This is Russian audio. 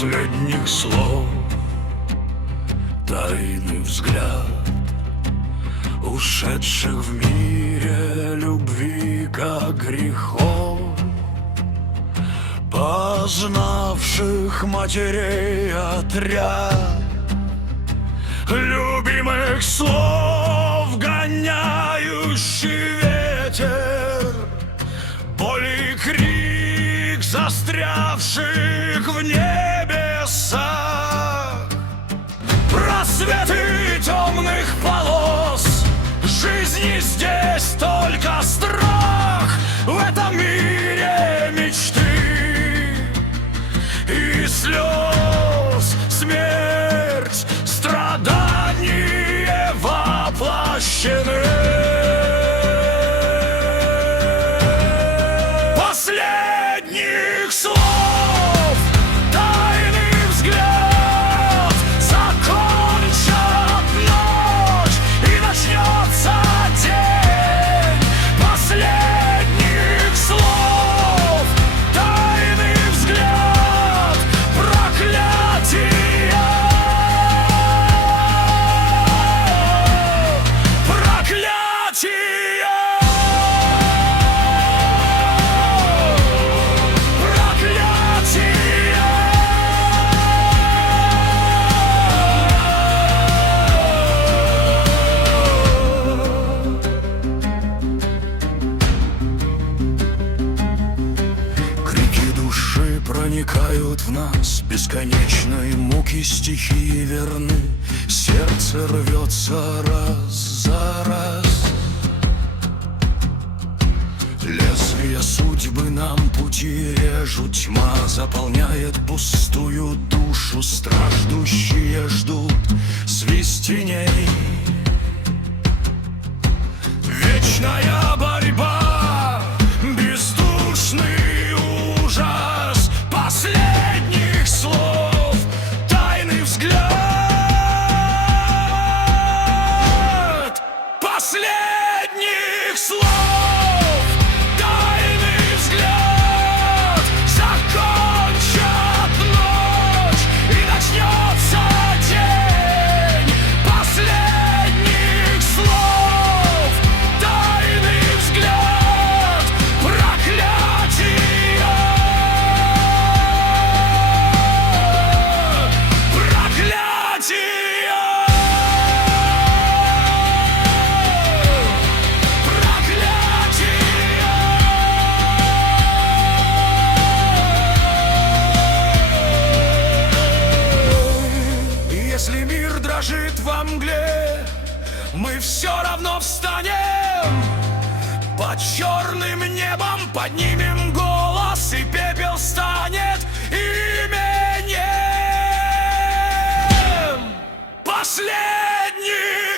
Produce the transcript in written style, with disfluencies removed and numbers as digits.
последних слов, тайный взгляд ушедших в мире любви как грехов, познавших матерей отряд, любимых слов гоняющий ветер, боль и крик застрявших в небесах, просветы темных полос. Жизни здесь только страх, в этом мире мечты и слез, смерть, страдания воплощены. Последних слов тайный взгляд закончат ночь и начнется день. Последних слов тайный взгляд проклятия, проклятия. Проникают в нас бесконечной муки, стихии верны. Сердце рвется раз за раз. Лезвия судьбы нам пути режут, тьма заполняет пустую душу. Страждущие ждут свистеней. Вечная борьба, бездушный ужас последних слов, тайный взгляд последних слов. Тайный взгляд закончат ночь и начнется день. Последних слов тайный взгляд проклятия, проклятия, проклятия. Если мир дрожит во мгле, мы все равно встанем. Под черным небом поднимем голос, и пепел станет именем. Последний